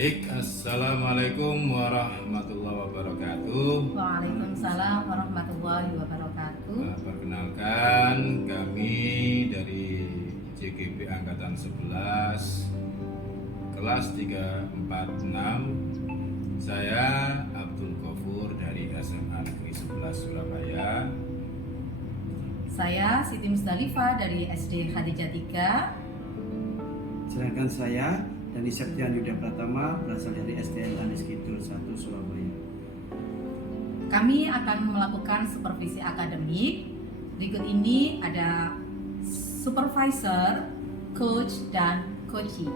Baik, Assalamualaikum warahmatullahi wabarakatuh. Waalaikumsalam warahmatullahi wabarakatuh. Perkenalkan, kami dari JGB Angkatan 11 kelas 346. Saya Abdul Ghafur dari SMA Negeri 11 Surabaya. Saya Siti Musdalifah dari SD Khadijah 3. Sedangkan saya Dani Septian Yuda Pratama berasal dari SDN Tanis Kidul 1 Surabaya. Kami akan melakukan supervisi akademik. Berikut ini ada supervisor, coach, dan coachee.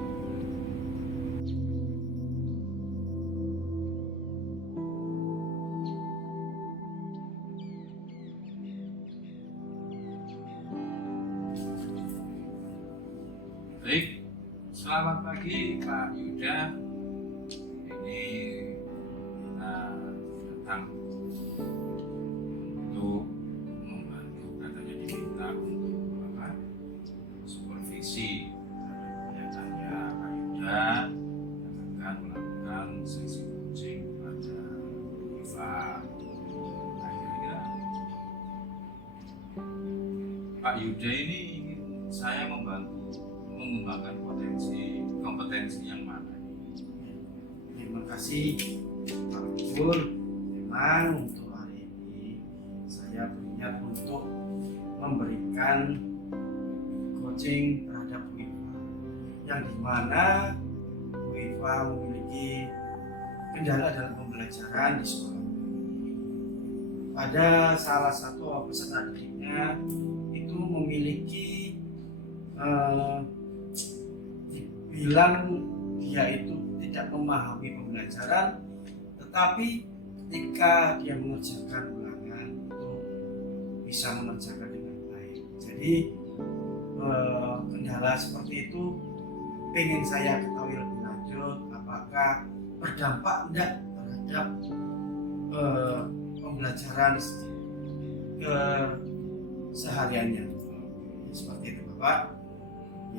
Baik, selamat pagi Pak Yuda. Ini datang untuk membantu, katanya diminta untuk supervisi terhadap kegiatannya Pak Yuda akan melakukan sesi coaching pada IFA. Nah, kira-kira Pak Yuda ini ingin saya membantu mengembangkan kompetensi yang mana? Terima kasih Pak Pur. Memang untuk hari ini saya berniat untuk memberikan coaching terhadap Bu Iva, yang dimana Bu Iva memiliki kendala dalam pembelajaran di sekolah. Pada salah satu peserta didiknya itu memiliki bilang dia itu tidak memahami pembelajaran, tetapi ketika dia mengerjakan ulangan itu bisa mengerjakan dengan baik. Jadi kendala seperti itu pengen saya ketahui lebih lanjut, apakah berdampak tidak terhadap pembelajaran kesehariannya. Seperti itu Bapak.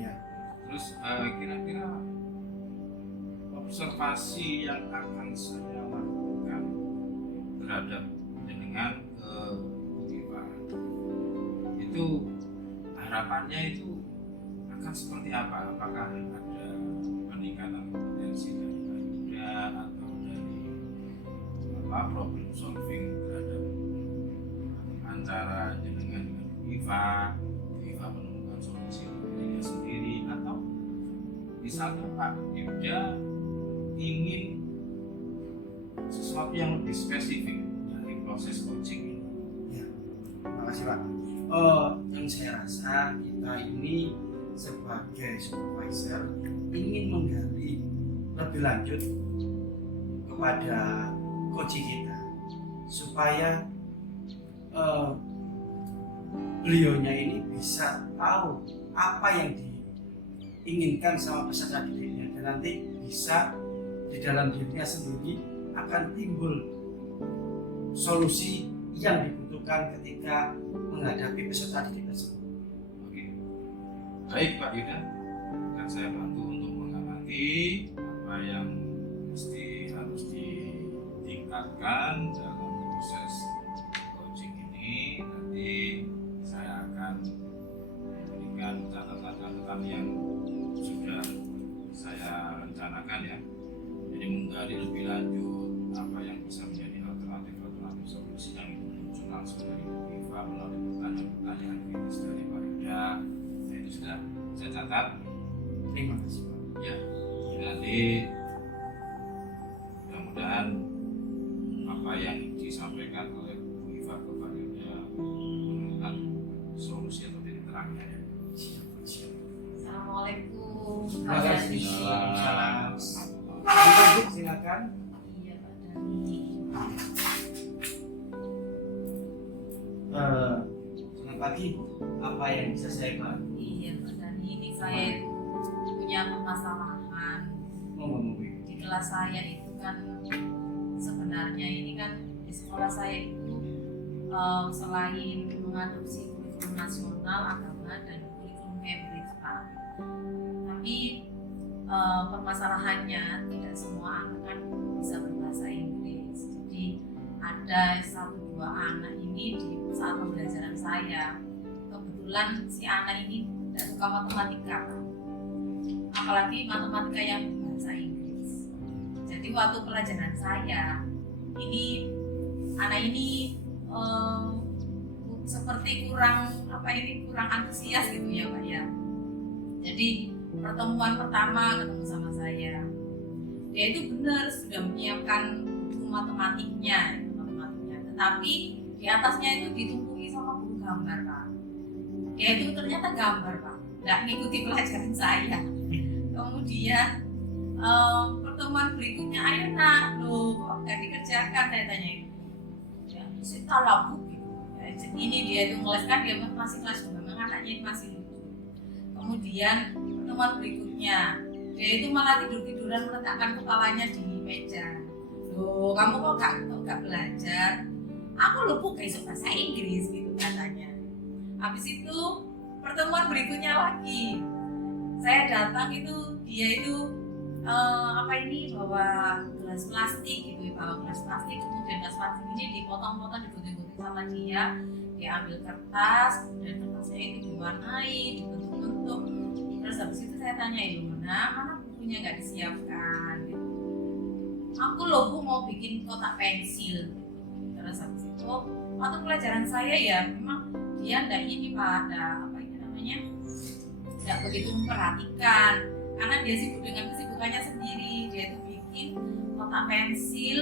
Ya. Terus kira-kira observasi yang akan saya lakukan terhadap jenengan ke IFA itu harapannya itu akan seperti apa? Apakah ada peningkatan kompetensi dari Pak Yuda atau dari problem solving terhadap antara jenengan dengan IFA menemukan solusi untuk dirinya sendiri, atau misalnya Pak Yuda ingin sesuatu yang lebih spesifik dari proses coaching ini? Ya, terima kasih Pak. Yang saya rasa kita ini sebagai supervisor ingin menggali lebih lanjut kepada coaching kita supaya beliaunya ini bisa tahu apa yang diinginkan sama peserta didiknya, dan nanti bisa di dalam dirinya sendiri akan timbul solusi yang dibutuhkan ketika menghadapi peserta didik tersebut. Oke, baik Pak Yuda, akan saya bantu untuk mengamati apa yang mesti harus ditingkatkan dalam proses coaching ini. Nanti saya akan memberikan catatan-catatan yang sudah saya rencanakan ya. Jadi menggali lebih lanjut apa yang bisa menjadi alternatif solusi yang muncul langsung dari IFA melalui pertanyaan-pertanyaan kritis dari Pak Yuda. Nah, itu sudah saya catat. Terima kasih Pak. Ya, nanti mudah-mudahan apa yang disampaikan oleh Bu Iva ke Pak Yuda menemukan solusi atau titik terangnya ya. Assalamualaikum. Terima kasih. Salam. Ibu, silakan. Iya Pak Dani. Selamat pagi. Apa yang bisa saya bantu? Iya Pak Dani, ini saya punya permasalahan. Ngomong Bu. Di kelas saya itu kan sebenarnya ini kan di sekolah saya itu selain mengadopsi kurikulum nasional, agama, dan kurikulum Cambridge Pak, tapi permasalahannya tidak semua anak kan bisa berbahasa Inggris. Jadi ada 1-2 anak ini di saat pembelajaran saya, kebetulan si anak ini tidak suka matematika, apalagi matematika yang berbahasa Inggris. Jadi waktu pelajaran saya ini anak ini seperti kurang antusias gitu ya Pak ya. Jadi pertemuan pertama ketemu sama saya, dia itu benar sudah menyiapkan buku matematiknya, tetapi di atasnya itu ditumpuki sama buku gambar Pak. Dia itu ternyata gambar Pak, nggak ngikuti pelajaran saya. Kemudian pertemuan berikutnya, ayo nak, loh kok nggak dikerjakan, saya tanya. Ya, saya talabuk gitu. Ya, ini dia itu ngeleskan, dia masih kelas 2, memang anaknya masih lucu. Kemudian pertemuan berikutnya, dia itu malah tidur-tiduran meletakkan kepalanya di meja. Loh, kamu kok nggak belajar? Aku lupa kayak bahasa Inggris gitu katanya. Habis itu pertemuan berikutnya lagi, saya datang itu dia itu bawa gelas plastik gitu, bawa gelas plastik, kemudian gelas plastik ini dipotong-potong, digunting-gunting sama dia ambil kertas, kemudian kertasnya itu diwarnai, dibentuk-bentuk. Terus habis itu saya tanya ibu mana bukunya nggak disiapkan gitu. Aku loh Bu mau bikin kotak pensil. Terus habis itu waktu pelajaran saya ya memang dia nggak ini Pak, nggak begitu memperhatikan karena dia sibuk dengan kesibukannya sendiri. Dia itu bikin kotak pensil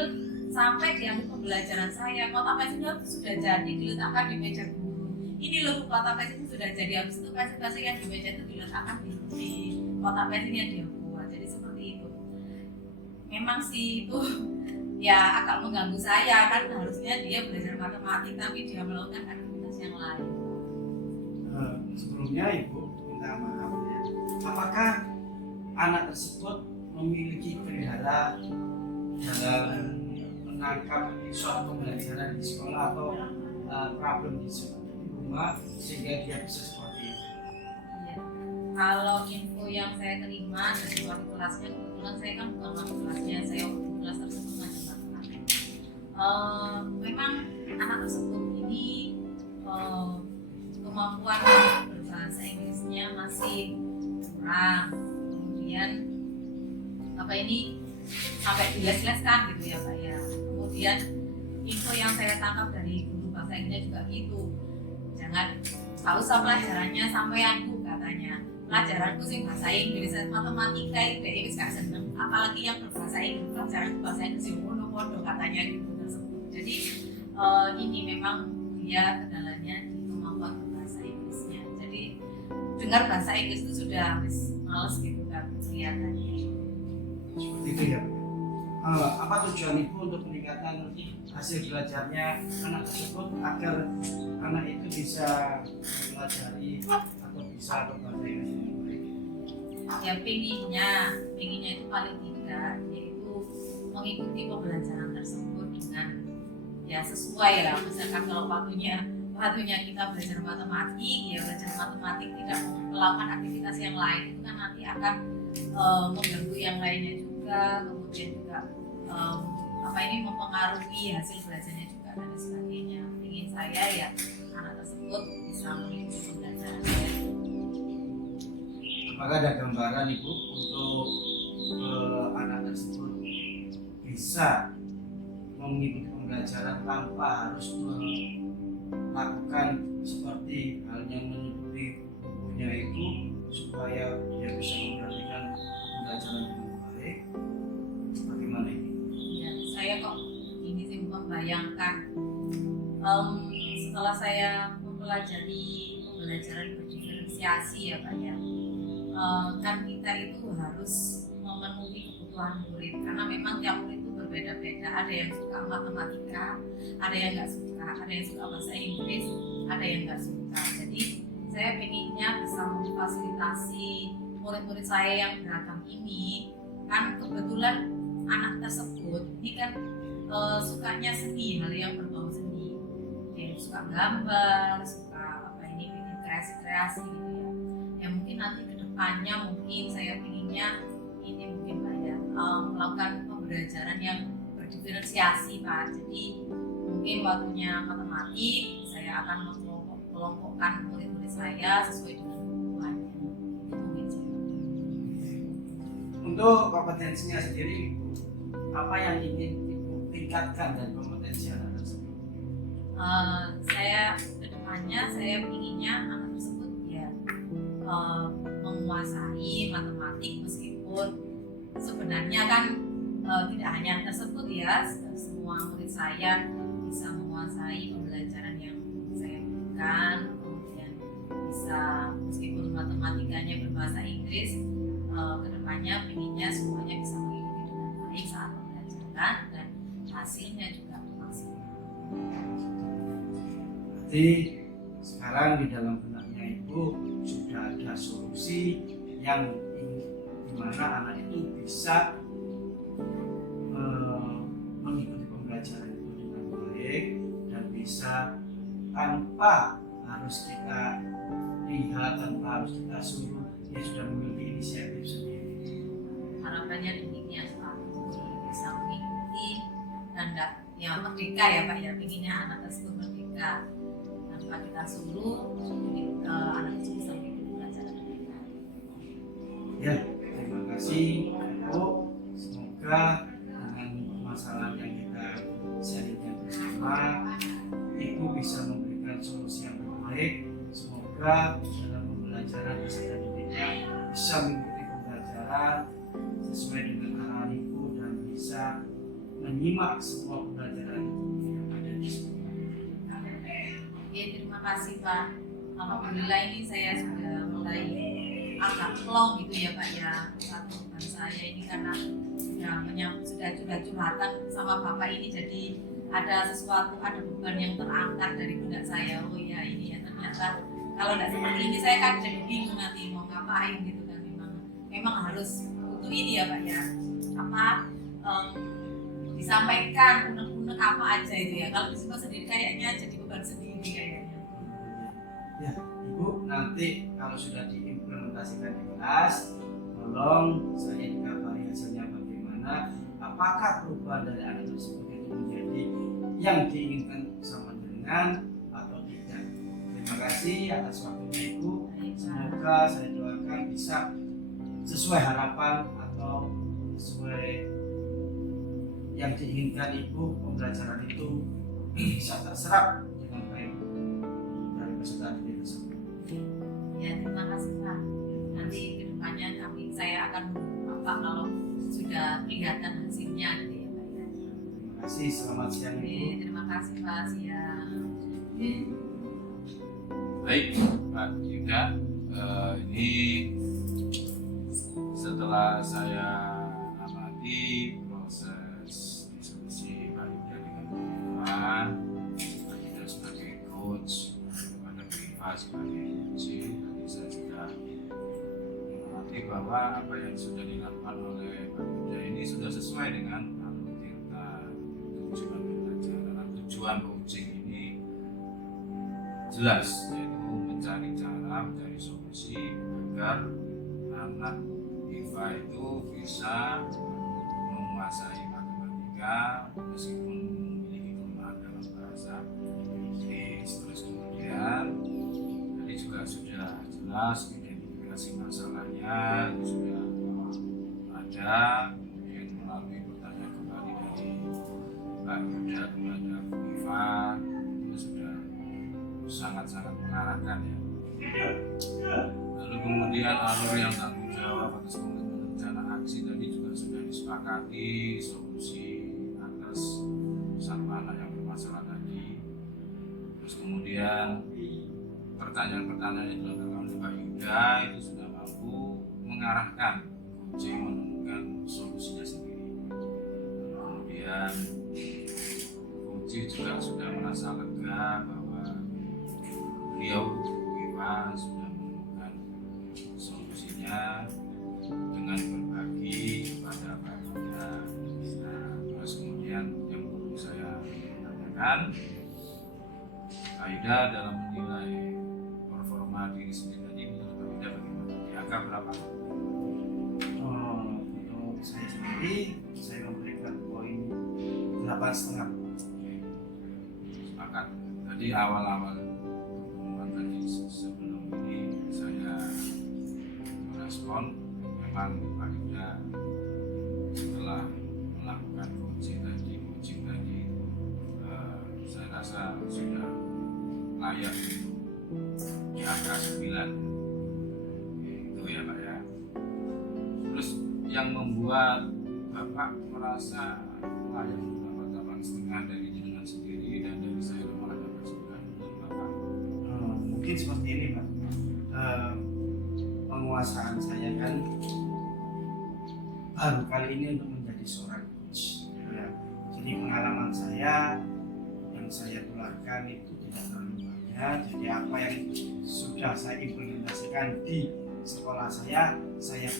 sampai di akhir pembelajaran saya kotak pensilnya sudah jadi diletakkan di meja guru. Ini loh kotak pensil itu sudah jadi, habis itu pensil-pensil yang di meja itu diletakkan di kotak pensil yang dia buat. Jadi seperti itu. Memang sih itu ya agak mengganggu saya, kan harusnya dia belajar matematik tapi dia melakukan aktivitas yang lain. Sebelumnya Ibu minta maaf ya. Apakah anak tersebut memiliki kendala dalam menangkap suatu pembelajaran di sekolah atau problem di rumah sehingga dia bisa seperti itu? Iya. Kalau info yang saya terima dari wali kelasnya, kebetulan saya kan bukan wali kelasnya, saya wali kelas tersebut ngajar matematik. Memang anak tersebut ini kemampuan berbahasa Inggrisnya masih kurang. Kemudian sampai diles-leskan gitu ya Pak ya. Kemudian info yang saya tangkap dari guru bahasa Inggrisnya juga gitu, jangan usah pelajarannya sampeanku katanya, pelajaranku sih bahasa Inggris, matematika itu gak seneng, apalagi yang berbahasa Inggris, pelajaran bahasa Inggris yang mono-mono katanya gitu tersebut. Jadi ini memang dia kendalanya di kemampuan berbahasa Inggrisnya. Jadi dengar bahasa Inggris itu sudah habis males gitu kan kelihatannya. Seperti itu ya. Apa tujuan Ibu untuk meningkatkan hasil belajarnya anak tersebut agar anak itu bisa mempelajari atau bisa berbahasa Inggris dengan baik? Ya pengennya itu paling tidak yaitu mengikuti pembelajaran tersebut dengan ya sesuai lah. Misalkan kalau waktunya kita belajar matematik, ya belajar matematik, tidak melakukan aktivitas yang lain itu kan nanti akan mengganggu yang lainnya juga, kemudian juga mempengaruhi hasil belajarnya juga dan sebagainya. Ingin saya ya anak tersebut bisa mengikuti pembelajaran saya. Apakah ada gambaran Ibu untuk anak tersebut bisa mengikuti pembelajaran tanpa harus melakukan seperti halnya menutupi bukunya itu supaya dia bisa memperhatikan pembelajaran dengan baik? Bagaimana ini? Ya, saya kok ini sih membayangkan setelah saya mempelajari pembelajaran berdiferensiasi ya Pak ya, kan kita itu harus memenuhi kebutuhan murid karena memang tiap murid itu berbeda-beda. Ada yang suka matematika, ada yang nggak suka, ada yang suka bahasa Inggris, ada yang nggak suka. Jadi saya pengennya bisa memfasilitasi murid-murid saya yang beragam ini. Kan kebetulan anak tersebut ini kan sukanya seni, hal yang berbau seni. Dia suka gambar, suka bikin kreasi-kreasi gitu ya. Ya mungkin nanti kedepannya mungkin saya pengennya ini mungkin Pak ya, melakukan pembelajaran yang berdiferensiasi Pak. Jadi mungkin waktunya matematik, saya akan mengelompokkan murid-murid saya sesuai dengan kebutuhannya. Itu mungkin sih. Untuk kompetensinya sendiri, Ibu, apa yang ingin Ibu tingkatkan dari kompetensi anak tersebut? Saya kedepannya saya inginnya anak tersebut ya menguasai matematik, meskipun sebenarnya kan tidak hanya tersebut ya, semua murid saya bisa menguasai pembelajaran yang saya berikan, kemudian bisa meskipun matematikanya berbahasa Inggris, kedepannya inginnya semuanya bisa mengikuti dengan baik saat pembelajaran dan hasilnya juga maksimal. Berarti sekarang di dalam benaknya Ibu sudah ada solusi yang dimana anak itu bisa mengikuti pembelajaran itu dengan baik dan bisa tanpa harus kita lihat, tanpa harus kita suruh, dia sudah memiliki inisiatif sendiri. Harapannya demikian Pak, bisa mengikuti dan ya merdeka ya Pak ya, inginnya anak tersebut merdeka tanpa kita suruh, jadi anak tersebut bisa mengikuti pelajaran mereka. Ya, terima kasih Ibu. Semoga dengan permasalahan yang kita sharingkan bersama, Ibu bisa memberikan solusi yang terbaik. Semoga dalam pembelajaran peserta didiknya bisa mengikuti pembelajaran sesuai dengan arahan Ibu dan bisa menyimak semua pembelajaran yang ada di sekolah. Oke, terima kasih Pak. Alhamdulillah ini saya sudah mulai agak plong gitu ya Pak ya. Satu beban saya ini karena sudah curhatan sama Bapak ini, jadi ada sesuatu, ada beban yang terangkat dari pundak saya. Oh ya ini ya, ternyata kalau tidak seperti ini saya kan jadi bingung nanti mau ngapain gitu kan. Memang harus butuh ini ya Pak ya. Disampaikan unek-unek apa aja itu ya. Kalau disimpan sendiri kayaknya jadi beban sendiri kayaknya. Ya, Ibu nanti kalau sudah diimplementasikan di kelas, tolong saya dikabari hasilnya bagaimana, apakah perubahan dari anak tersebut itu menjadi yang diinginkan sama dengan atau tidak. Terima kasih atas waktunya Ibu. Semoga saya doakan bisa sesuai harapan atau sesuai yang diinginkan Ibu, pembelajaran itu bisa terserap dengan baik dari peserta didik tersebut. Ya, terima kasih Pak. Nanti kedepannya saya akan apa kalau sudah kelihatan hasilnya gitu ya Pak ya. Terima kasih, selamat siang Ibu. Oke, terima kasih Pak, siang. Baik Pak Yuda, ini setelah saya amati proses diskusi Pak Yuda dengan Bu Eva, Pak Yuda sebagai coach, kepada Bu Eva sebagai coach, tadi saya sudah mengamati bahwa apa yang sudah dilakukan oleh Pak Yuda ini sudah sesuai dengan alur tirta tujuan pembelajaran, tujuan coaching ini jelas, yaitu mencari solusi agar anak IPA itu bisa menguasai matematika meskipun memiliki kelemahan dalam bahasa Inggris. Terus kemudian tadi juga sudah jelas identifikasi masalahnya itu sudah ada, kemudian melalui pertanyaan kembali dari Pak Yuda kepada Bu Iva itu sudah sangat-sangat mengarahkan ya. Lalu kemudian alur yang tanggung jawab atas komitmen rencana aksi tadi juga sudah disepakati solusi atas satu anak yang bermasalah tadi. Terus kemudian pertanyaan-pertanyaan yang dilakukan oleh Pak Yuda itu sudah mampu mengarahkan coaching menemukan solusinya sendiri. Kemudian coaching juga sudah merasa lega bahwa beliau sudah menemukan solusinya dengan berbagi kepada Pak Yuda. Nah, terus kemudian yang perlu saya tanyakan, Pak Yuda dalam menilai performa diri sendiri tadi menurut Pak Yuda bagaimana? Di angka berapa? Jadi saya memberikan poin 8,5. Sepakat. Tadi awal-awal pertemuan tadi sebelum ini saya merespon memang Pak Yuda setelah melakukan coaching tadi saya rasa sudah layak di angka 9 itu ya Pak ya. Terus yang membuat Bapak merasa layak mendapat 8,5 dari jenengan sendiri dan dari saya malah dapat 9 menurut Bapak? Mungkin seperti ini Pak. Penguasaan saya kan baru kali ini untuk menjadi seorang coach. Ya. Jadi pengalaman saya yang saya tularkan itu tidak terlalu banyak. Jadi apa yang sudah saya implementasikan di sekolah saya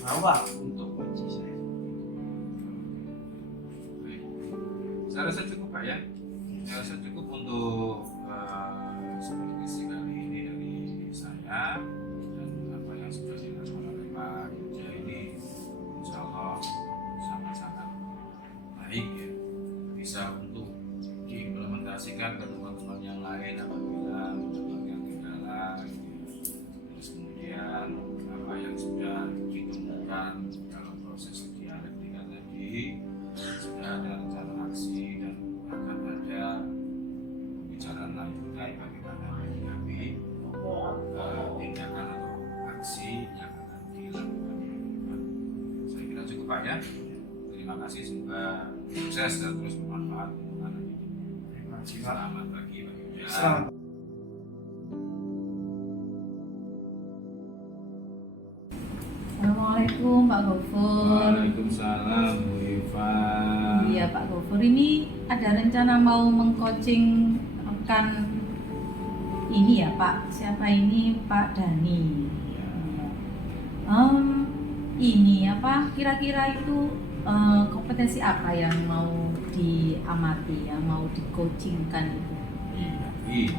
bawa untuk coach saya. Baik. Saya rasa cukup Pak ya. Saya rasa cukup untuk supervisi kali ini dari saya dan apa yang sudah dilakukan oleh Pak Yuda ini insya Allah sangat-sangat baik ya, bisa untuk diimplementasikan ke teman-teman yang lain apabila mendapatkan kendala gitu ya. Terus kemudian apa yang sudah ditemukan dalam proses dialektika tadi sudah ada rencana aksi dan akan ada pembicaraan lanjutan bagaimana menyikapi tindakan atau aksi yang akan dilakukan. Saya kira cukup Pak ya. Terima kasih, semoga sukses dan terus bermanfaat untuk anak ini. Terima kasih Pak. Selamat pagi Pak Yuda. Selamat. Assalamualaikum Pak Gofur. Waalaikumsalam Bu Iva. Iya Pak Gofur, ini ada rencana mau mengcoaching rekan ini ya Pak. Siapa ini? Pak Dani. Ya. Ini apa? Kira-kira itu kompetensi apa yang mau diamati, yang mau di-coachingkan itu? Iya, ini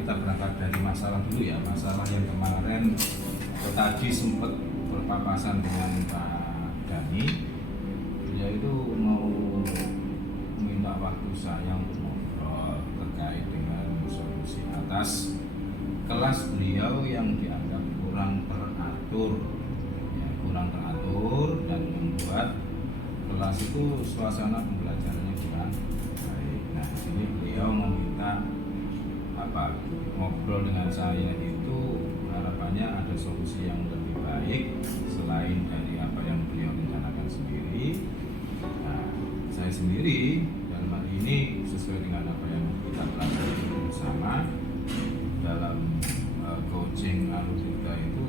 kita berangkat dari masalah dulu ya, masalah yang kemarin tadi sempat berpapasan dengan Pak Dani. Dia itu mau minta waktu saya untuk ngobrol terkait dengan solusi atas kelas beliau yang dianggap kurang teratur, ya, kurang teratur dan membuat kelas itu suasana pembelajarannya kurang baik. Nah, di sini beliau meminta ngobrol dengan saya itu harapannya ada solusi yang lebih baik selain dari apa yang beliau rencanakan sendiri. Nah, saya sendiri dalam hal ini sesuai dengan apa yang kita pelajari bersama dalam coaching alurita itu,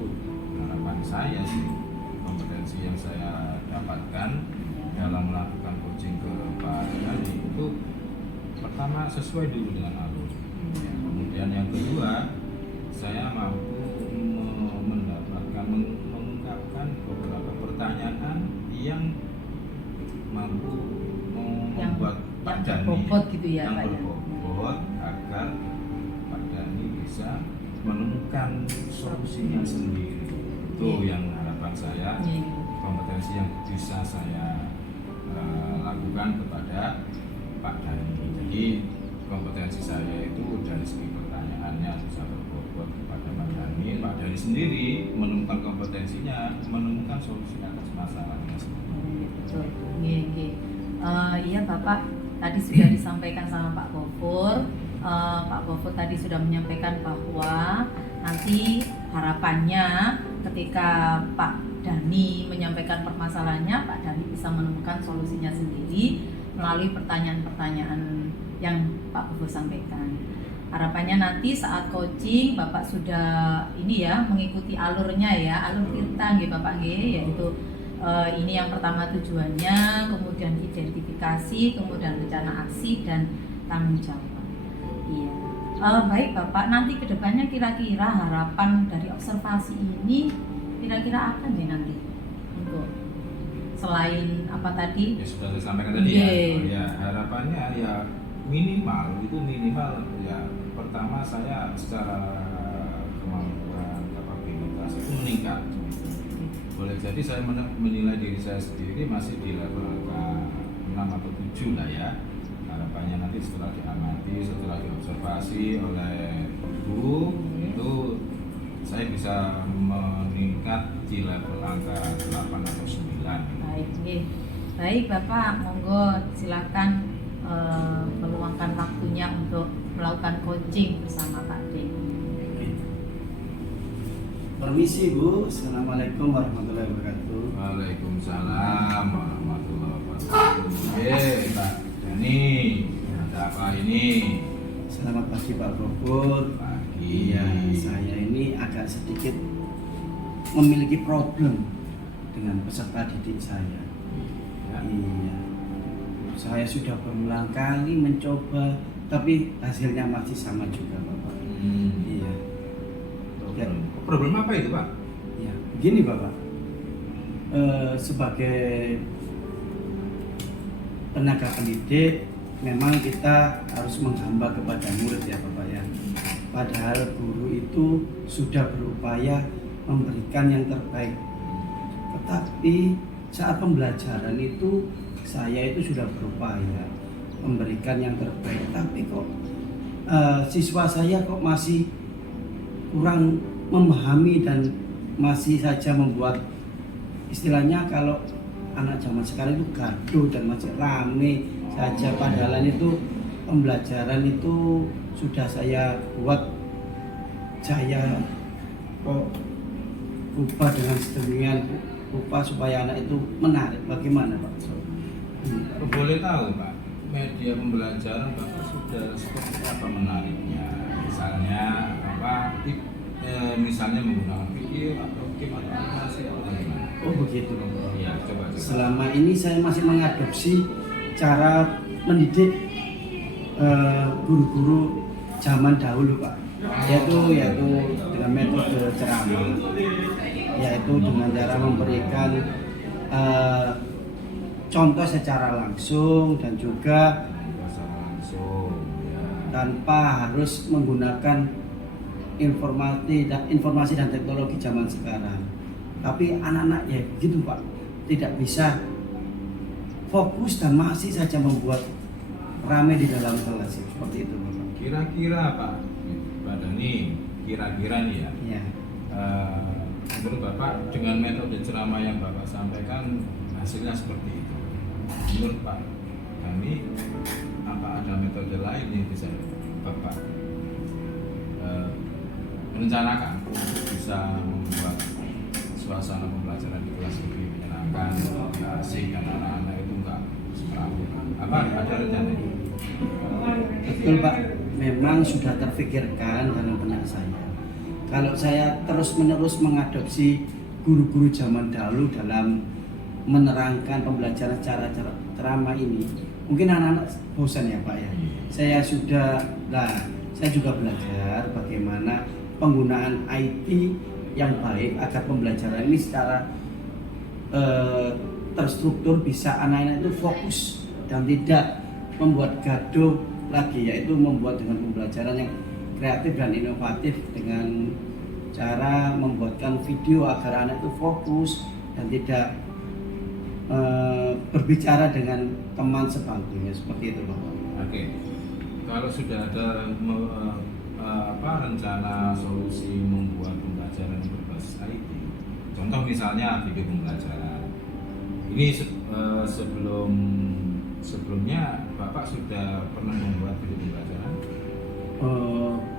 harapan saya sih kompetensi yang saya dapatkan dalam melakukan coaching ke Pak Dani itu pertama sesuai dulu dengan alur. Ya, kemudian yang kedua, saya mampu mengungkapkan beberapa pertanyaan yang mampu membuat Pak Dani berbobot gitu ya yang Pak ya? berbobot agar Pak Dani bisa menemukan solusinya sendiri. Itu yang harapan saya, kompetensi yang bisa saya lakukan kepada Pak Dani. Jadi kompetensi saya itu dari segi pertanyaannya bisa berbobot kepada Pak Dani. Pak Dani sendiri menemukan kompetensinya, menemukan solusi atas masalahnya sendiri. Betul. Iya Bapak, tadi sudah disampaikan sama Pak Gofur. Pak Gofur tadi sudah menyampaikan bahwa nanti harapannya ketika Pak Dani menyampaikan permasalahannya, Pak Dani bisa menemukan solusinya sendiri melalui pertanyaan-pertanyaan yang Pak Gofur sampaikan. Harapannya nanti saat coaching Bapak sudah ini ya mengikuti alurnya ya, alur tirta nggih Bapak nggih, yaitu ini yang pertama tujuannya, kemudian identifikasi, kemudian rencana aksi dan tanggung jawab. Iya. Baik Bapak, nanti kedepannya kira-kira harapan dari observasi ini kira-kira apa nih nanti untuk selain apa tadi? Ya sudah saya sampaikan tadi ya. Ya harapannya ya minimal ya pertama saya secara kemampuan kapabilitas itu meningkat. boleh jadi saya menilai diri saya sendiri masih di level angka 6 atau 7 lah ya. Harapannya nanti setelah diamati, setelah diobservasi oleh guru itu saya bisa meningkat di level angka 8 atau 9. Baik, nggih. Baik Bapak, monggo silakan meluangkan waktunya untuk melakukan coaching bersama Pak D. Permisi Bu, Assalamualaikum warahmatullahi wabarakatuh. Waalaikumsalam warahmatullahi wabarakatuh. Pak Dani, ada apa ini? Selamat pagi Pak Bobot. Pagi. Iya, saya ini agak sedikit memiliki problem dengan peserta didik saya. Ya. Iya, saya sudah berulang kali mencoba, tapi hasilnya masih sama juga Bapak. Iya, Problem apa itu Pak? iya. Begini Bapak, sebagai tenaga pendidik, memang kita harus menghamba kepada murid ya Bapak ya. Padahal guru itu sudah berupaya memberikan yang terbaik. Tetapi saat pembelajaran itu saya itu sudah berupaya memberikan yang terbaik. Tapi kok siswa saya kok masih kurang memahami dan masih saja membuat, istilahnya kalau anak zaman sekarang itu gaduh dan masih rame saja, padahal itu pembelajaran itu sudah saya buat, saya kok ubah dengan sedemikian rupa supaya anak itu menarik. Bagaimana Pak? Boleh tahu Pak, media pembelajaran Bapak sudah seperti apa menariknya? Misalnya apa? Misalnya menggunakan video atau game atau animasi atau bagaimana? Oh begitu Bapak. Iya, coba. Selama ini saya masih mengadopsi cara mendidik guru-guru zaman dahulu Pak, yaitu dengan metode ceramah, yaitu dengan cara memberikan contoh secara langsung dan juga Langsung ya. tanpa harus menggunakan informasi dan teknologi zaman sekarang. Tapi anak-anak ya begitu Pak, tidak bisa fokus dan masih saja membuat ramai di dalam kelas, seperti itu Bapak. Kira-kira Pak Dani, kira-kira nih ya, Ya. menurut Bapak dengan metode ceramah yang Bapak sampaikan hasilnya seperti itu. Menurut Pak Dani, apa ada metode lain yang bisa Bapak merencanakan untuk bisa membuat suasana pembelajaran di kelas lebih menyenangkan, lebih asik, dan anak-anak itu enggak semerawut? Apa ada rencana itu? Betul Pak, memang sudah terfikirkan dalam benak saya. Kalau saya terus-menerus mengadopsi guru-guru zaman dahulu dalam menerangkan pembelajaran secara ceramah ini, mungkin anak-anak bosan ya Pak ya. Saya juga belajar bagaimana penggunaan IT yang baik agar pembelajaran ini secara terstruktur bisa anak-anak itu fokus dan tidak membuat gaduh lagi, yaitu membuat dengan pembelajaran yang kreatif dan inovatif dengan cara membuatkan video agar anak itu fokus dan tidak berbicara dengan teman sebangkunya, seperti itu Bapak. Oke, kalau sudah ada rencana solusi membuat pembelajaran yang berbasis IT, contoh misalnya video pembelajaran, ini sebelumnya Bapak sudah pernah membuat video pembelajaran?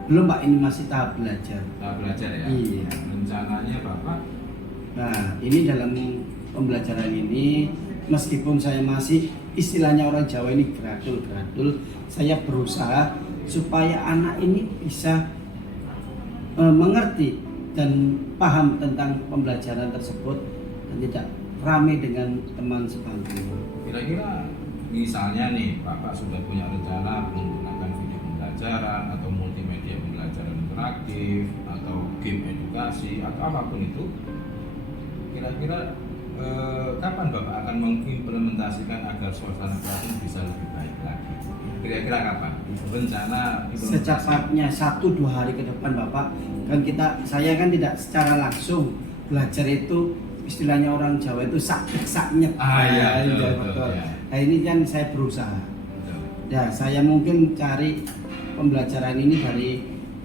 Belum Pak, ini masih tahap belajar. Tahap belajar ya? Iya. Rencananya Bapak? Nah, ini dalam pembelajaran ini, meskipun saya masih istilahnya orang Jawa ini gradul, saya berusaha supaya anak ini bisa mengerti dan paham tentang pembelajaran tersebut dan tidak ramai dengan teman sebangku. Kira-kira misalnya nih Bapak sudah punya rencana menggunakan video pembelajaran atau multimedia pembelajaran interaktif atau game edukasi atau apapun itu, kira-kira kapan Bapak akan mengimplementasikan agar suasana kelas ini bisa lebih baik lagi? Kira-kira kapan? Rencana Secepatnya 1-2 hari ke depan Bapak. Kan saya kan tidak secara langsung belajar itu istilahnya orang Jawa itu saknyet. Iya, betul, betul. ya. Nah ini kan saya berusaha. Betul. Ya saya mungkin cari pembelajaran ini dari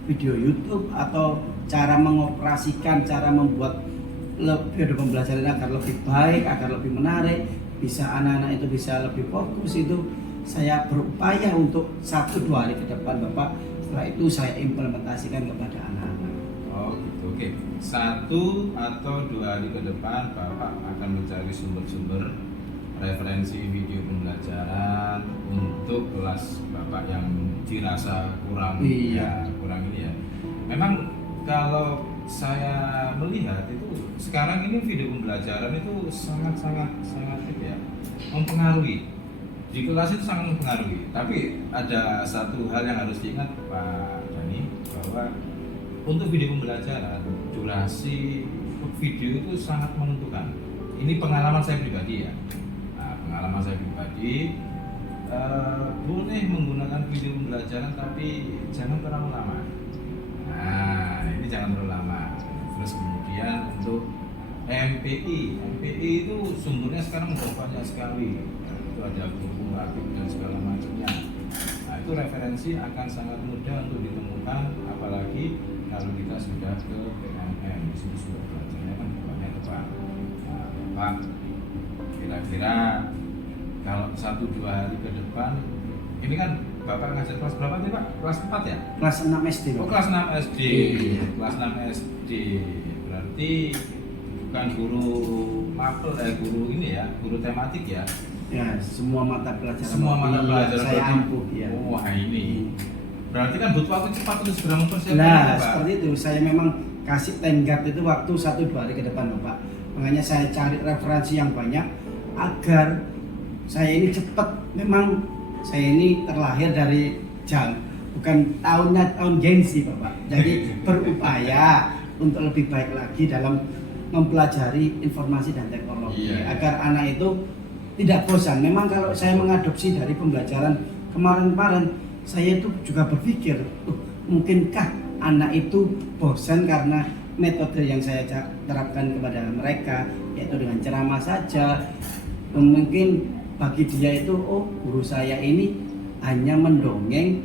video YouTube atau cara mengoperasikan, cara membuat video pembelajaran agar lebih baik, agar lebih menarik, bisa anak-anak itu bisa lebih fokus. Itu saya berupaya untuk 1-2 hari ke depan Bapak. Setelah itu saya implementasikan kepada anak-anak. Oh gitu, oke. 1 atau 2 hari ke depan Bapak akan mencari sumber-sumber referensi video pembelajaran untuk kelas Bapak yang dirasa kurang kurang ini ya. Memang kalau saya melihat itu sekarang ini video pembelajaran itu sangat mempengaruhi. Di kelas itu sangat mempengaruhi. Tapi ada satu hal yang harus diingat Pak Dani, bahwa untuk video pembelajaran durasi video itu sangat menentukan. Ini pengalaman saya pribadi ya. Nah, pengalaman saya pribadi boleh menggunakan video pembelajaran tapi jangan terlalu lama. Nah, ini jangan terlalu lama. Terus kemudian untuk MPI itu sumbernya sekarang sudah banyak sekali. Itu ada buku grafik dan segala macamnya. Nah, itu referensi akan sangat mudah untuk ditemukan, apalagi kalau kita sudah ke PNM, di sini sudah belajarnya kan bukannya tepat. Nah, Pak, kira-kira kalau 1-2 hari ke depan, ini kan Bapak ngajar kelas berapa nih Pak? Kelas 4 ya? Kelas 6 SD. Oh, kelas 6 SD. Iya. Kelas 6 SD. Berarti bukan guru mapel, guru ini ya, guru tematik ya. Ya, semua mata pelajaran. Semua mata pelajaran saya berarti. ampuh ya. Wah, ini. Berarti kan butuh waktu cepat untuk segera mempersiapkan Nah, itu, Pak. seperti itu. Saya memang kasih tenggat itu waktu 1-2 hari ke depan, Bapak. Makanya saya cari referensi yang banyak agar saya ini cepat. Memang saya ini terlahir dari bukan tahunnya tahun gengsi, Bapak. Jadi berupaya untuk lebih baik lagi dalam mempelajari informasi dan teknologi agar anak itu tidak bosan. Memang kalau saya mengadopsi dari pembelajaran kemarin-kemarin, saya itu juga berpikir, mungkinkah anak itu bosan karena metode yang saya terapkan kepada mereka, yaitu dengan ceramah saja. Mungkin bagi dia itu, guru saya ini hanya mendongeng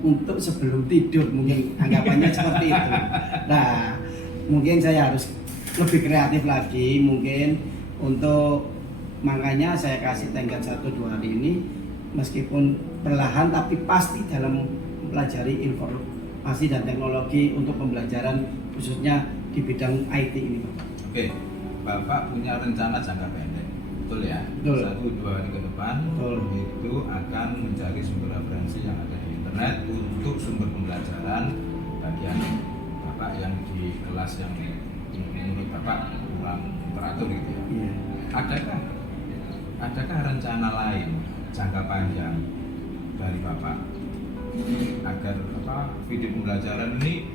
untuk sebelum tidur, mungkin anggapannya seperti itu. Nah, mungkin saya harus lebih kreatif lagi, mungkin untuk makanya saya kasih tenggat 1-2 hari ini, meskipun perlahan tapi pasti dalam mempelajari informasi dan teknologi untuk pembelajaran khususnya di bidang IT ini, Bapak. Oke, Bapak punya rencana jangka pendek, betul ya? Betul. 1-2 hari ke depan, Betul. itu akan mencari sumber referensi yang ada di internet untuk sumber pembelajaran bagian Bapak yang di kelas yang menurut Bapak kurang teratur gitu ya. Iya. Adakah rencana lain jangka panjang dari Bapak agar video pembelajaran ini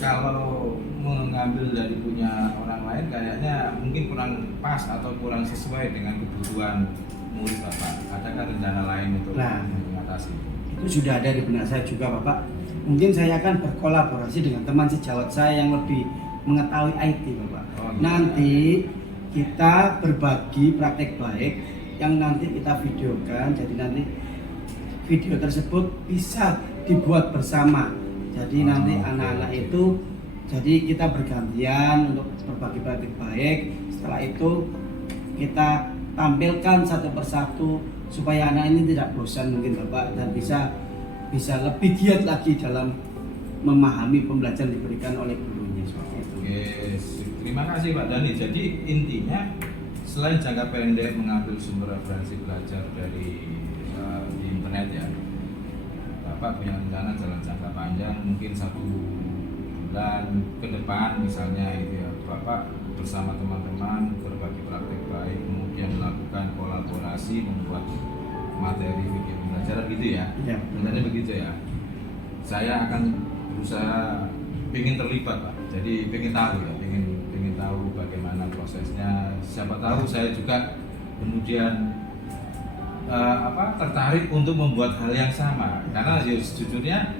kalau mengambil dari punya orang lain kayaknya mungkin kurang pas atau kurang sesuai dengan kebutuhan murid Bapak? Adakah rencana lain untuk mengatasi? Itu sudah ada di benak saya juga, Bapak. Mungkin saya akan berkolaborasi dengan teman sejawat saya yang lebih mengetahui IT, Bapak. Nanti kita berbagi praktek baik yang nanti kita videokan, jadi nanti video tersebut bisa dibuat bersama. Jadi nanti anak-anak itu, jadi kita bergantian untuk berbagi praktek baik. Setelah itu kita tampilkan satu persatu supaya anak ini tidak bosan mungkin, Bapak, dan bisa lebih giat lagi dalam memahami pembelajaran diberikan oleh gurunya. Oke, terima kasih Pak Dani. Jadi intinya selain jangka pendek mengambil sumber referensi belajar dari di internet ya, Bapak punya rencana jalan jangka panjang mungkin 1 bulan ke depan misalnya itu ya, Bapak bersama teman-teman berbagi praktek baik, kemudian melakukan kolaborasi membuat materi video pembelajaran gitu ya. Iya. Sebenarnya begitu ya. Saya akan berusaha ingin terlibat Pak. Jadi ingin tahu ya, ingin tahu bagaimana prosesnya. Siapa tahu saya juga kemudian tertarik untuk membuat hal yang sama. Karena sejujurnya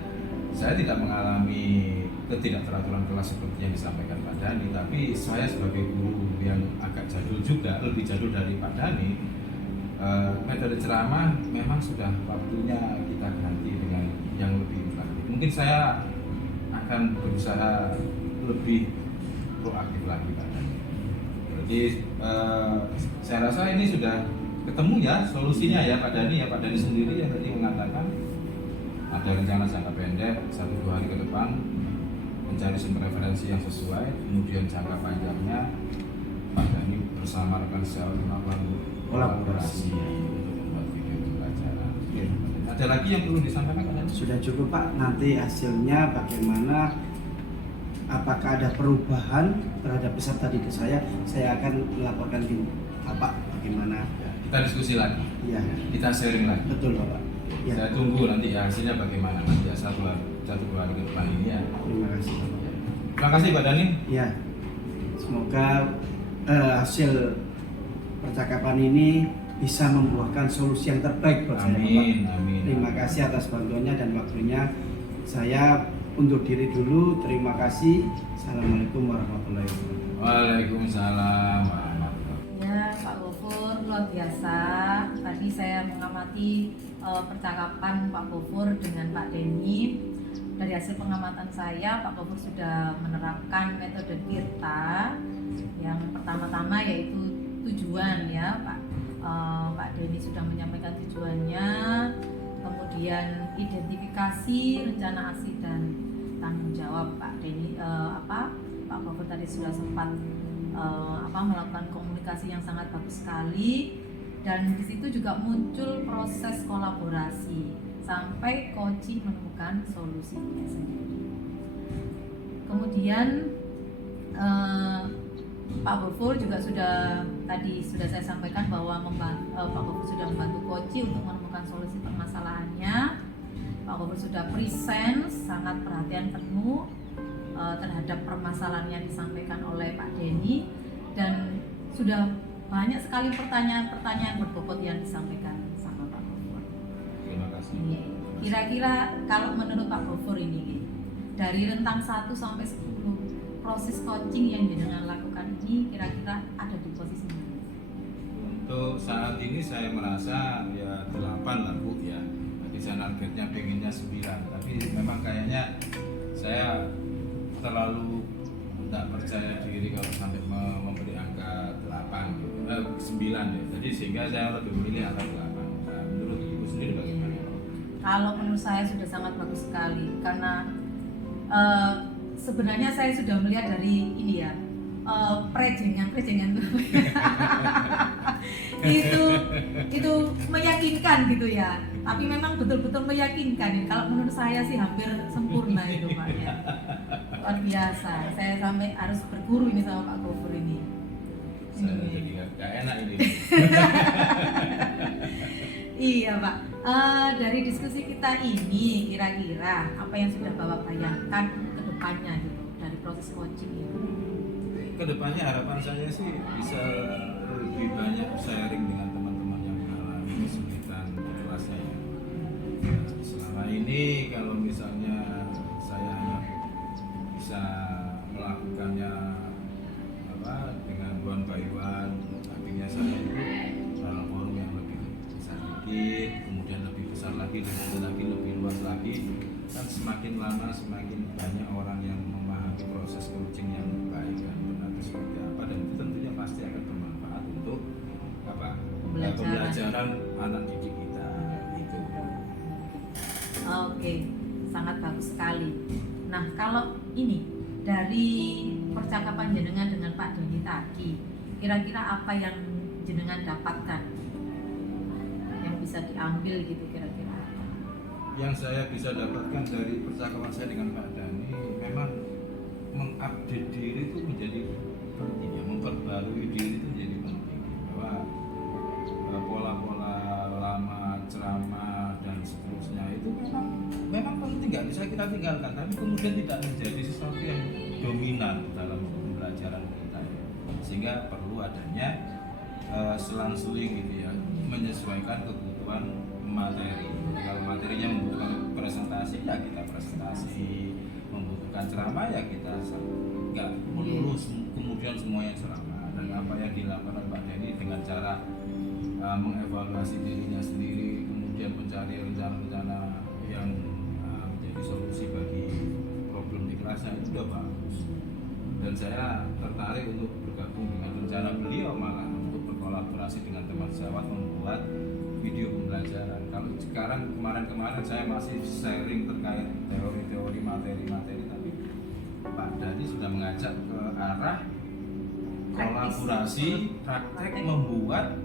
saya tidak mengalami ketidakteraturan kelas seperti yang disampaikan Pak Dhani, tapi saya sebagai guru yang agak jadul juga, lebih jadul dari Pak Dhani, metode ceramah memang sudah waktunya kita ganti dengan yang lebih interaktif. Mungkin saya akan berusaha lebih proaktif lagi Pak Dhani. Jadi saya rasa ini sudah ketemu ya solusinya ya Pak Dhani ya. Pak Dhani sendiri yang tadi mengatakan ada rencana jangka pendek 1-2 hari ke depan mencari sumber referensi yang sesuai, kemudian jangka panjangnya Pak Dhani bersama rekan sejawat melakukan kolaborasi untuk membuat video pembelajaran. Ada lagi yang perlu disampaikan Pak Dhani? Sudah cukup Pak, nanti hasilnya bagaimana, apakah ada perubahan terhadap peserta didik saya akan melaporkan ke Bapak bagaimana. Kita diskusi lagi, Iya, kita sharing lagi. betul Bapak. Ya, Saya tunggu nanti ya hasilnya bagaimana nanti ya 1-2 hari ke depan ini ya. terima kasih Bapak. Terima kasih Pak Dhani. Ya, semoga hasil percakapan ini bisa membuahkan solusi yang terbaik buat saya Bapak. Amin, amin. Terima kasih atas bantuannya dan waktunya. Saya undur diri dulu. Terima kasih. Assalamualaikum warahmatullahi wabarakatuh. Waalaikumsalam warahmatullahi. Ya, Pak Gofur luar biasa. Tadi saya mengamati percakapan Pak Gofur dengan Pak Denny. Dari hasil pengamatan saya, Pak Gofur sudah menerapkan metode KIRTA yang pertama-tama yaitu tujuan ya, Pak Denny sudah menyampaikan tujuannya, kemudian identifikasi, rencana aksi dan tanggung jawab. Pak Denny Pak Gofur tadi sudah sempat melakukan komunikasi yang sangat bagus sekali, dan di situ juga muncul proses kolaborasi sampai coaching menemukan solusinya sendiri. Kemudian Pak Gofur juga sudah saya sampaikan bahwa Pak Gofur sudah membantu coaching untuk menemukan solusi permasalahannya. Pak Gofur sudah present sangat perhatian penuh terhadap permasalahan yang disampaikan oleh Pak Denny, dan sudah banyak sekali pertanyaan berbobot yang disampaikan sama Pak Gofur. Terima kasih. Kira-kira kalau menurut Pak Gofur ini, dari rentang 1 sampai 10 proses coaching yang jenengan lakukan ini kira-kira ada di posisi mana? Untuk saat ini saya merasa ya 8 lah Bu ya. Tadi saya targetnya pengennya 9, tapi memang kayaknya saya terlalu tidak percaya diri kalau sampai memberi angka 8 gitu. 9 ya. Jadi sehingga saya lebih memilih angka 8. Nah, menurut Ibu sendiri bagaimana? Kalau menurut saya sudah sangat bagus sekali, karena sebenarnya saya sudah melihat dari ini ya, prejengan itu meyakinkan gitu ya. Tapi memang betul-betul meyakinkan. Kalau menurut saya sih hampir sempurna itu Pak ya. Luar biasa. Saya sampai harus berguru ini sama Pak Gofur ini. Saya jadi gak enak ini. Iya Pak. Dari diskusi kita ini kira-kira apa yang sudah Bapak bayangkan ke depannya gitu dari proses coaching ini? Kedepannya harapan saya sih bisa lebih banyak sharing dengan teman-teman yang mengalami kesulitan di kelasnya ya. Selama ini kalau misalnya saya hanya bisa melakukannya dengan one by one, artinya saya itu dalam forum yang lebih besar sedikit, kemudian lebih besar lagi, lebih luas lagi, kan semakin lama semakin banyak orang yang memahami proses coaching yang baik dan benar seperti apa, dan itu tentunya pasti akan bermanfaat untuk pembelajaran anak didik kita itu. Oke, sangat bagus sekali. Nah, kalau ini dari percakapan jenengan dengan Pak Doni tadi, kira-kira apa yang jenengan dapatkan yang bisa diambil gitu kira-kira? Yang saya bisa dapatkan dari percakapan saya dengan Pak Dhani, memang mengupdate diri itu menjadi penting ya, memperbarui diri itu menjadi penting, bahwa pola-pola lama ceramah dan seterusnya itu memang penting, nggak bisa kita tinggalkan, tapi kemudian tidak menjadi sesuatu yang dominan dalam pembelajaran kita ya. Sehingga perlu adanya selang-seling gitu ya, menyesuaikan kebutuhan materi. Kalau materinya membutuhkan presentasi ya kita presentasi, membutuhkan melakukan ceramah ya kita nggak melulu kemudian semuanya ceramah. Dan apa yang dilakukan oleh Pak Denny dengan cara mengevaluasi dirinya sendiri, kemudian mencari rencana-rencana yang menjadi solusi bagi problem di kelasnya, itu udah bagus. Dan saya tertarik untuk bergabung dengan rencana beliau malah untuk berkolaborasi dengan teman sejawat membuat video pembelajaran. Kalau sekarang kemarin saya masih sharing terkait teori-teori materi-materi, tapi Pak Dhani sudah mengajak ke arah kolaborasi praktek membuat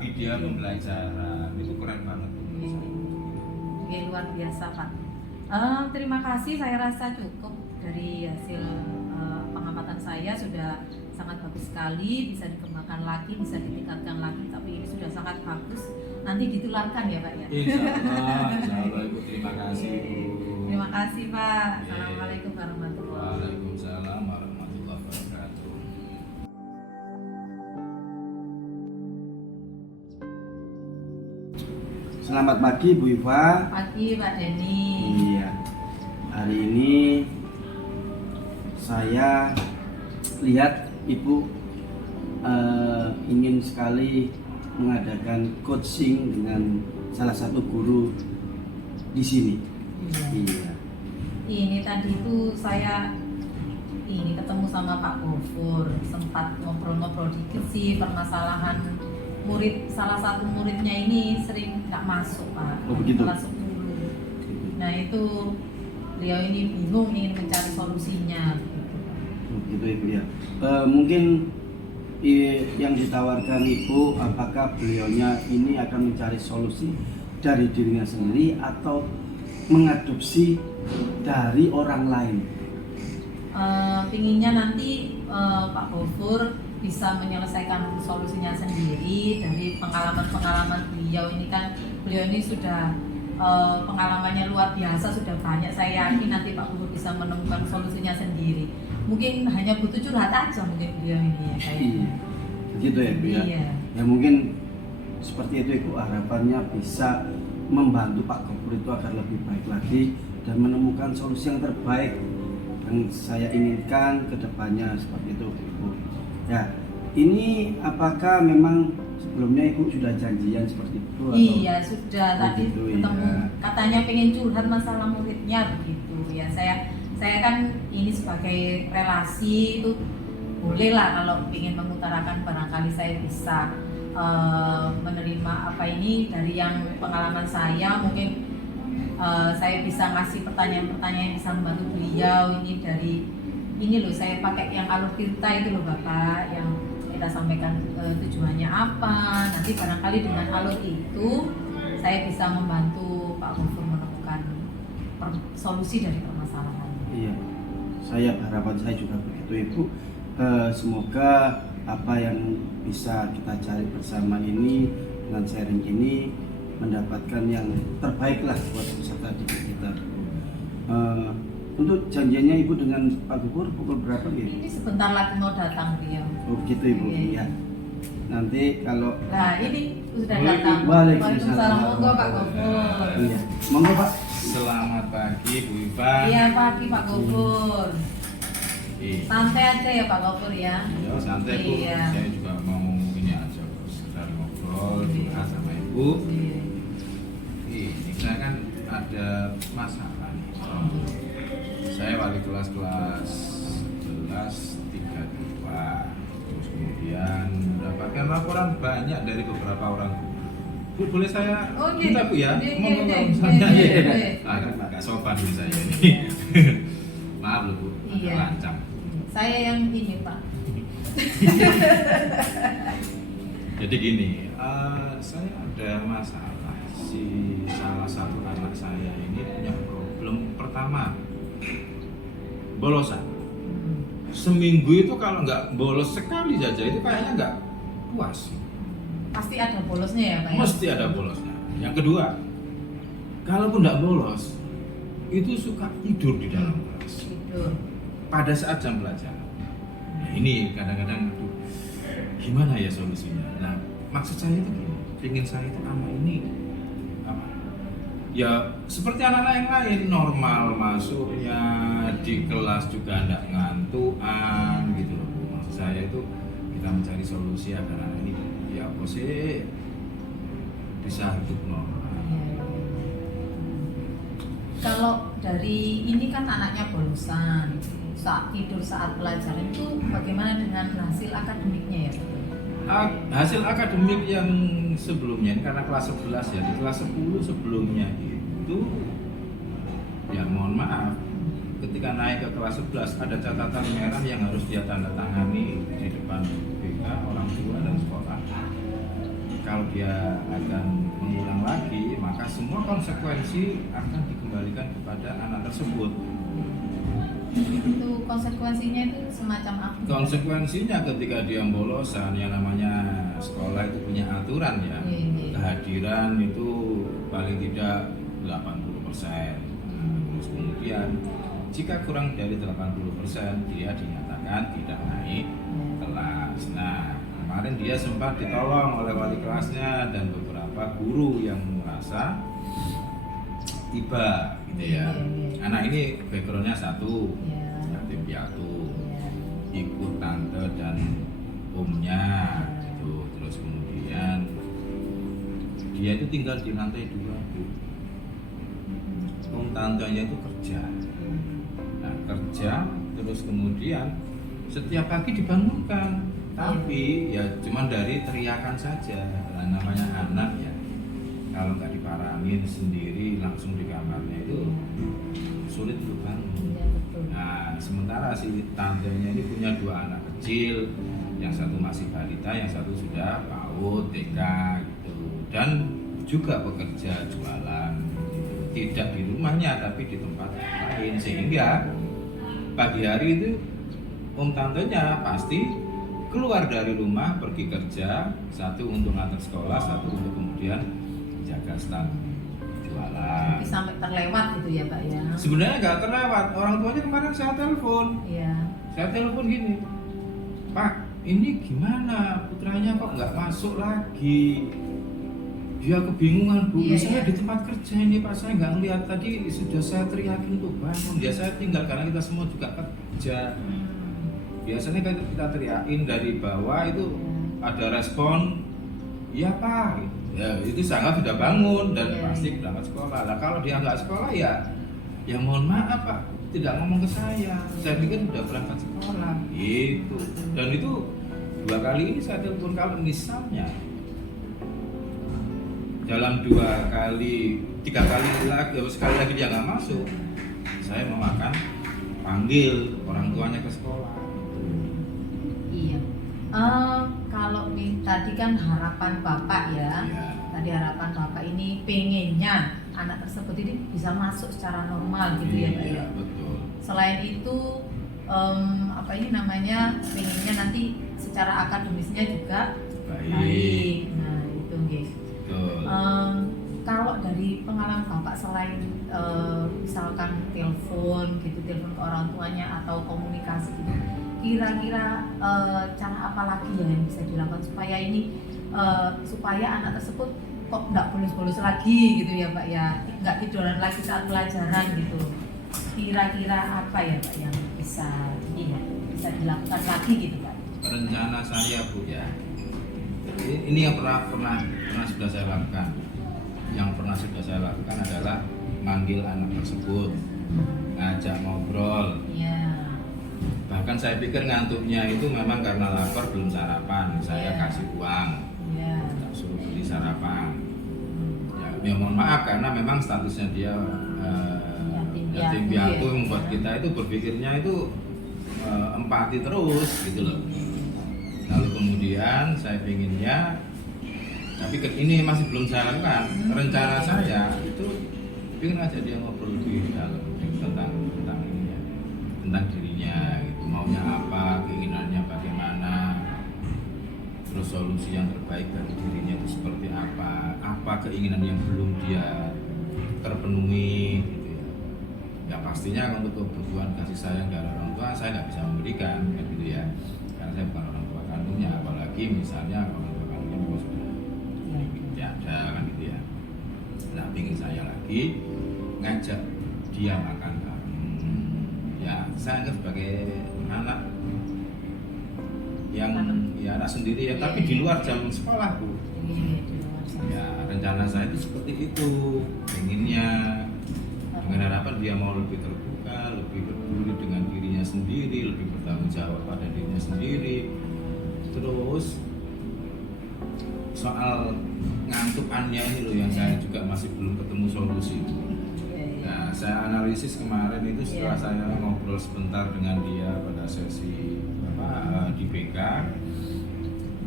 media pembelajaran. Itu keren banget menurut saya. Oke, luar biasa Pak. Terima kasih, saya rasa cukup dari hasil pengamatan saya sudah sangat bagus sekali, bisa dikembangkan lagi, bisa ditingkatkan lagi, tapi ini sudah sangat bagus. Nanti ditularkan ya Pak ya. Insya Allah Ibu, terima kasih Ibu. Terima kasih Pak. Assalamualaikum warahmatullahi wabarakatuh. Waalaikumsalam warahmatullahi wabarakatuh. Selamat pagi Bu Iva. Pagi Pak Denny. Iya. Hari ini saya lihat Ibu ingin sekali mengadakan coaching dengan salah satu guru di sini. Iya. Ini tadi itu saya ketemu sama Pak Gofur, sempat ngobrol-ngobrol dikit sih permasalahan salah satu muridnya ini sering nggak masuk Pak. Oh, begitu. Kelas 10. Nah itu beliau ini bingung ingin mencari solusinya. Begitu Ibu ya. Mungkin yang ditawarkan Ibu, apakah beliaunya ini akan mencari solusi dari dirinya sendiri atau mengadopsi dari orang lain? Pinginnya nanti Pak Gofur bisa menyelesaikan solusinya sendiri dari pengalaman-pengalaman beliau ini kan. Beliau ini sudah pengalamannya luar biasa, sudah banyak. Saya yakin nanti Pak Gofur bisa menemukan solusinya sendiri. Mungkin hanya butuh curhat aja mungkin beliau ini ya kayaknya. Iya. Begitu ya Bu ya. Iya. Ya mungkin seperti itu Ibu, harapannya bisa membantu Pak Gofur itu agar lebih baik lagi dan menemukan solusi yang terbaik yang saya inginkan ke depannya, seperti itu Ibu. Ya, ini apakah memang sebelumnya Ibu sudah janjian seperti itu? Atau? Iya sudah, tadi gitu, ketemu ya. Katanya pengen curhat masalah muridnya begitu ya. Saya kan ini sebagai relasi itu bolehlah kalau ingin mengutarakan, barangkali saya bisa menerima apa ini dari yang pengalaman saya. Mungkin saya bisa ngasih pertanyaan-pertanyaan yang bisa membantu beliau. Ini dari ini loh, saya pakai yang alur tirta itu loh Bapak, yang kita sampaikan tujuannya apa. Nanti barangkali dengan alur itu saya bisa membantu Pak Gofur menemukan solusi dari permasalahan. Iya, harapan saya juga begitu Ibu. Semoga apa yang bisa kita cari bersama ini dengan sharing ini mendapatkan yang terbaik lah buat peserta didik kita. Untuk janjiannya Ibu dengan Pak Gofur pukul berapa gitu? Ini sebentar lagi mau datang beliau. Oh gitu Ibu. Iya. Ya. Nanti kalau Ini sudah datang. Waalaikumsalam. Monggo Pak Gofur. iya, monggo Pak. Selamat pagi Bu Iva. Iya pagi Pak Gofur. Santai aja ya Pak Gofur ya. Ya santai Bu. Iya. Saya juga mau ini aja sekedar ngobrol curhat sama Ibu. Ini saya kan ada masalah nih. Saya wali kelas 11 32. Terus kemudian mendapatkan laporan banyak dari beberapa orang. Bu, boleh saya minta Bu ya? Ngomong misalnya. Agak sopan Bu saya ini. Maaf loh Bu, agak Iya. lancang. Saya yang ini Pak. Jadi gini, saya ada masalah. Salah satu anak saya ini punya problem. Pertama, bolosan. Seminggu itu kalau nggak bolos sekali saja itu kayaknya nggak puas. Pasti ada bolosnya ya Pak ya? Mesti ada bolosnya. Yang kedua, kalaupun nggak bolos, itu suka tidur di dalam kelas Tidur. pada saat jam pelajaran. Nah, ini kadang-kadang, aduh, gimana ya solusinya? Nah, maksud saya itu gini, ingin saya itu anak ini apa? Ya seperti anak-anak yang lain, normal masuknya, di kelas juga tidak ngantuan gitu loh. Maksud saya itu kita mencari solusi agar anak ini ya apa sih bisa hidup normal. Kalau dari ini kan anaknya bosan saat tidur, saat pelajaran, itu bagaimana dengan hasil akademiknya ya? Hasil akademik yang sebelumnya karena kelas 11 ya, di kelas 10 sebelumnya itu ya mohon maaf, ketika naik ke kelas 11 ada catatan merah yang harus dia tanda tangani di depan BK, orang tua dan sekolah. Kalau dia akan mengulang lagi, maka semua konsekuensi akan dikembalikan kepada anak tersebut. Itu konsekuensinya itu semacam apa? Konsekuensinya ketika dia bolosan, yang namanya sekolah itu punya aturan ya, kehadiran itu paling tidak 80%. Terus kemudian jika kurang dari 80% dia dinyatakan tidak naik kelas. Nah, kemarin dia sempat ditolong oleh wali kelasnya dan beberapa guru yang merasa tiba gitu ya. Anak ini backgroundnya satu, yatim piatu, ikut tante dan omnya gitu. Terus kemudian dia itu tinggal di lantai 2 Bu. Om tantenya itu kerja. Nah, kerja terus kemudian setiap pagi dibangunkan, tapi ya cuman dari teriakan saja. Nah, namanya anak ya, kalau nggak diparangin sendiri langsung di kamarnya itu sulit untuk bangun. Nah, sementara si tantenya ini punya 2 anak kecil, yang satu masih balita, yang satu sudah PAUD, TK gitu, dan juga bekerja jualan gitu. Tidak di rumahnya tapi di tempat lain, sehingga pagi hari itu om tantenya pasti keluar dari rumah pergi kerja, satu untuk ngantar sekolah, satu untuk kemudian jaga stan jualan. Tapi sampai terlewat gitu ya Pak ya? Sebenarnya nggak terlewat, orang tuanya kemarin saya telepon. Iya. Saya telepon gini, Pak, ini gimana putranya kok nggak masuk lagi? Dia kebingungan Bu, Iya, saya iya. di tempat kerja ini Pak, saya nggak ngeliat tadi, sudah saya teriakin untuk bangun. Ya saya tinggal karena kita semua juga kerja. Biasanya kan kita teriakin dari bawah itu ada respon, iya Pak, ya itu sangat sudah bangun dan Iya, pasti iya. berangkat sekolah. Nah kalau dia nggak sekolah ya mohon maaf Pak, tidak ngomong ke saya pikir sudah berangkat sekolah gitu. Dan itu 2 kali ini saya telepon, kalau misalnya dalam 2 kali 3 kali lagi, sekali lagi dia nggak masuk, saya mau akan panggil orang tuanya ke sekolah. Iya. Kalau nih tadi kan harapan Bapak ya, Ya. tadi harapan Bapak ini pengennya anak tersebut ini bisa masuk secara normal gitu ya Pak ya. Iya, betul. Selain itu apa ini namanya, pengennya nanti secara akademisnya juga Baik. baik. Nah itu guys. Betul. Kalau dari pengalaman Bapak, selain misalkan telepon gitu, telepon ke orang tuanya atau komunikasi gitu, kira-kira cara apa lagi ya yang bisa dilakukan supaya ini supaya anak tersebut kok nggak bolos-bolos lagi gitu ya Pak ya, nggak tiduran lagi saat pelajaran gitu. Kira-kira apa ya Pak yang bisa bisa dilakukan lagi gitu Pak? Rencana saya Bu ya, ini yang pernah sudah saya lakukan. Yang pernah sudah saya lakukan adalah manggil anak tersebut, ngajak ngobrol. Iya. Bahkan saya pikir ngantuknya itu memang karena lapar belum sarapan. Saya kasih uang, Iya. suruh beli sarapan. Ya mohon maaf karena memang statusnya dia yatim piatu, ya. membuat kita itu berpikirnya itu empati terus gitu loh. Lalu kemudian saya pinginnya, tapi ini masih belum saya lakukan. Rencana saya itu ingin aja dia ngobrol lebih dalam tentang ini ya, tentang dirinya gitu, maunya apa, keinginannya bagaimana, terus solusi yang terbaik bagi dirinya itu seperti apa keinginan yang belum dia terpenuhi gitu ya. Ya pastinya untuk kebutuhan kasih sayang dari orang tua saya nggak bisa memberikan kan gitu ya, karena saya bukan orang tua kandungnya, apalagi misalnya orang tua kandungnya memang sudah tidak ada kan gitu ya. Nah, ingin saya lagi ngajak dia makan bareng. Ya, saya anggap sebagai anak yang ya anak sendiri ya, tapi di luar jam sekolah, Bu. Ya, rencana saya itu seperti itu, inginnya dengan harapan dia mau lebih terbuka, lebih peduli dengan dirinya sendiri, lebih bertanggung jawab pada dirinya sendiri. Terus soal ngantukannya ini loh yang saya juga masih belum ketemu solusi. Nah, saya analisis kemarin itu setelah saya ngobrol sebentar dengan dia pada sesi di BK,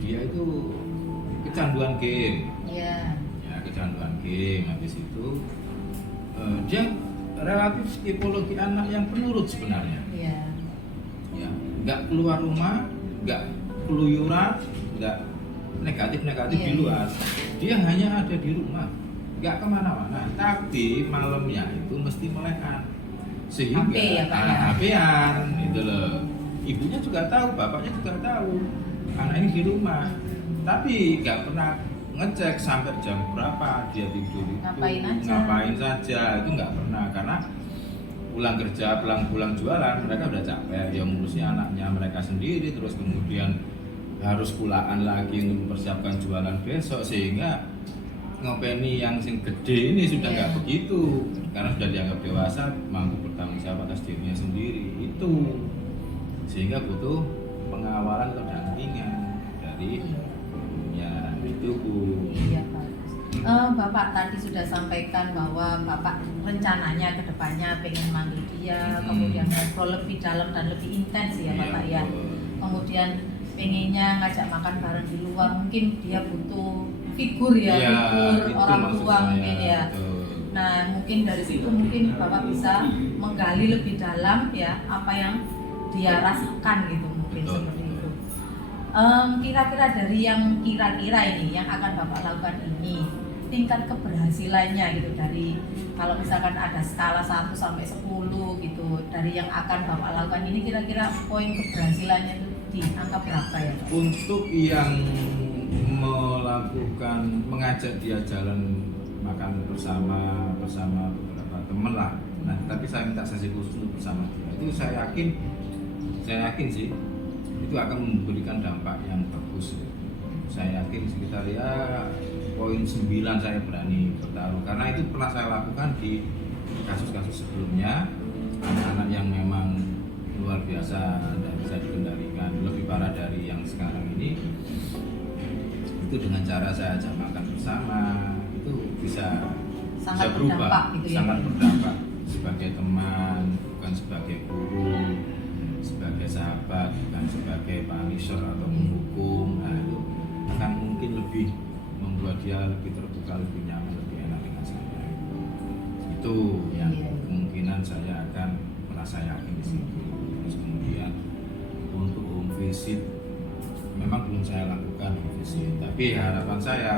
dia itu kecanduan game. Ya, kecanduan game. Habis itu dia relatif tipologi anak yang penurut sebenarnya. Ya, nggak keluar rumah, nggak keluyuran, nggak negatif di luar. Dia hanya ada di rumah, nggak kemana-mana. Tapi malamnya itu mesti melekan, sehingga HP-an itu loh. Ibunya juga tahu, bapaknya juga tahu, anak ini di rumah. Tapi nggak pernah ngecek sampai jam berapa dia tidur itu, ngapain saja, itu nggak pernah. Karena pulang kerja, pulang jualan, mereka udah capek, yang ngurusnya anaknya mereka sendiri, terus kemudian harus pulaan lagi untuk mempersiapkan jualan besok, sehingga ngopeni yang sing gede ini sudah nggak begitu, karena sudah dianggap dewasa, mampu bertanggung jawab atas dirinya sendiri itu, sehingga butuh pengawalan atau dampingan dari ya itu, Bu. Iya, Pak. Bapak tadi sudah sampaikan bahwa Bapak rencananya ke depannya pengen manggil dia, kemudian ngobrol lebih dalam dan lebih intens ya, Bapak ya. Kemudian pengennya ngajak makan bareng di luar, mungkin dia butuh figur figur orang tua mungkin ya. Nah, mungkin dari situ mungkin Bapak bisa menggali lebih dalam ya apa yang dia rasakan gitu, mungkin seperti itu. Kira-kira dari yang kira-kira ini yang akan Bapak lakukan ini, tingkat keberhasilannya gitu, dari kalau misalkan ada skala 1 sampai 10 gitu, dari yang akan Bapak lakukan ini kira-kira poin keberhasilannya itu di angka berapa ya, Pak? Untuk yang mengajak dia jalan makan bersama beberapa teman lah. Nah, tapi saya minta sesi khusus untuk bersama dia. Itu saya yakin sih itu akan memberikan dampak yang bagus. Saya yakin sekitar ya poin 9 saya berani bertaruh, karena itu pernah saya lakukan di kasus-kasus sebelumnya, anak-anak yang memang luar biasa tidak bisa dikendalikan, lebih parah dari yang sekarang ini. Itu dengan cara saya ajak makan bersama itu bisa berubah, gitu ya, sangat berdampak sebagai teman, bukan sebagai guru, sebagai sahabat, bukan sebagai punisher atau menghukum. Nah, itu akan mungkin lebih membuat dia lebih terbuka, lebih nyaman, lebih enak dengan saya. Itu yang kemungkinan saya akan merasa yakin di sini. Terus kemudian untuk home visit memang belum saya lakukan home visit, tapi harapan saya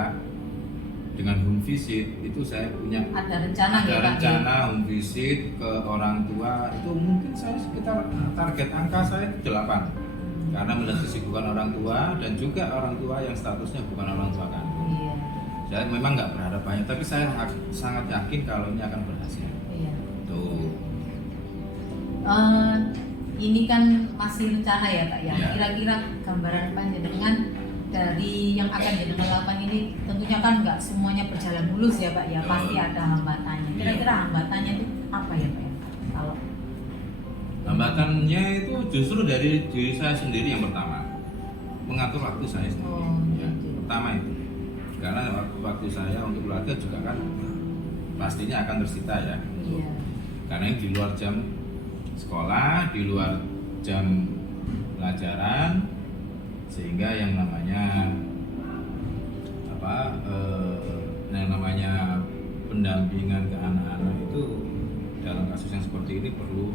dengan home visit itu saya punya ada rencana home visit ke orang tua itu mungkin saya sekitar target angka saya 8, karena melihat kesibukan orang tua dan juga orang tua yang statusnya bukan orang tua kandung. Saya memang nggak berharap banyak, tapi saya sangat yakin kalau ini akan berhasil. Tuh. Ini kan masih rencana ya, Pak ya. Kira-kira gambaran panjenengan dari yang akan jenengan lakukan ini, tentunya kan nggak semuanya berjalan mulus ya, Pak ya. Pasti ada hambatannya. Kira-kira hambatannya itu apa ya, Pak ya? Kalau hambatannya itu justru dari diri saya sendiri yang pertama, mengatur waktu saya sendiri. Pertama itu, karena waktu saya untuk keluarga juga kan pastinya akan tersita ya. Karena ini di luar jam sekolah, di luar jam pelajaran, sehingga yang namanya pendampingan ke anak-anak itu dalam kasus yang seperti ini perlu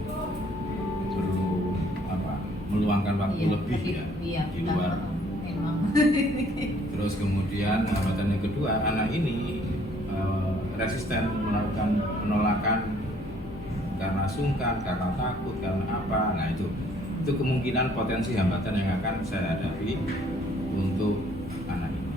meluangkan waktu lebih ya di luar. Terus kemudian hambatan yang kedua, anak ini resisten melakukan penolakan karena sungkan, karena takut, karena apa. Nah itu kemungkinan potensi hambatan yang akan saya hadapi untuk anak ini.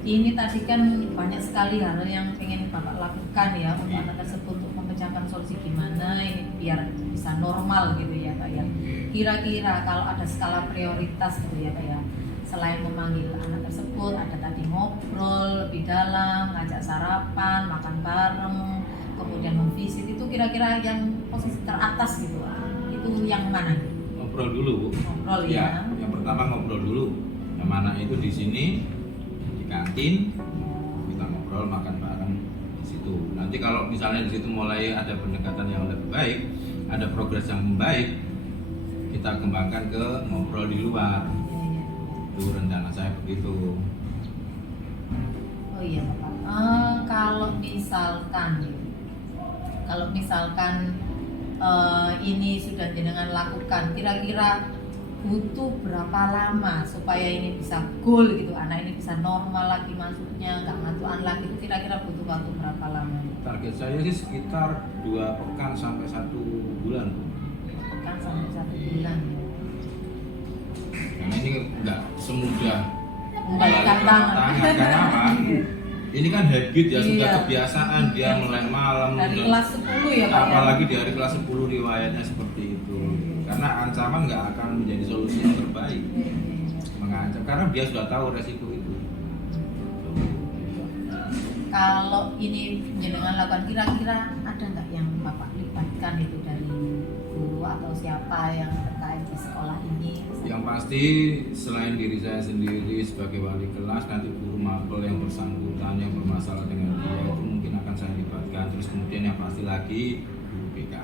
Ini tadi kan banyak sekali hal yang pengen Bapak lakukan ya untuk anak tersebut, untuk memecahkan solusi gimana ini biar bisa normal gitu ya Pak ya. Kira-kira kalau ada skala prioritas gitu ya Pak ya, selain memanggil anak tersebut, ada tadi ngobrol lebih dalam, ngajak sarapan, makan bareng, kemudian memvisit, itu kira-kira yang posisi teratas gitu, itu yang mana? Ngobrol dulu, Bu. Ngobrol ya. Yang pertama ngobrol dulu. Yang mana itu di sini di kantin, kita ngobrol makan bareng di situ. Nanti kalau misalnya di situ mulai ada pendekatan yang lebih baik, ada progres yang membaik, kita kembangkan ke ngobrol di luar. Itu rencana saya begitu. Oh iya Bapak. Kalau misalkan ini sudah jenengan lakukan, kira-kira butuh berapa lama supaya ini bisa goal gitu, anak ini bisa normal lagi masuknya, nggak ngatuan lagi, itu kira-kira butuh waktu berapa lama? Target saya sih sekitar 2 pekan sampai 1 bulan. 2 pekan sampai 1 bulan ya. Karena ini nggak semudah Membalikkan tangan. Karena apa? Ini kan habit ya, sudah Iya. kebiasaan dia melek malam. Dari dan kelas 10 ya Pak ya? apalagi di hari kelas 10 riwayatnya seperti itu. Karena ancaman nggak akan menjadi solusi yang terbaik. Mengancam karena dia sudah tahu resiko itu. Kalau ini jenengan lakukan, kira-kira ada nggak yang Bapak libatkan itu dari guru atau siapa yang terkait di sekolah ini? Yang pasti selain diri saya sendiri sebagai wali kelas, nanti guru mapel yang bersangkutan yang bermasalah dengan dia itu mungkin akan saya libatkan. Terus kemudian yang pasti lagi guru BK.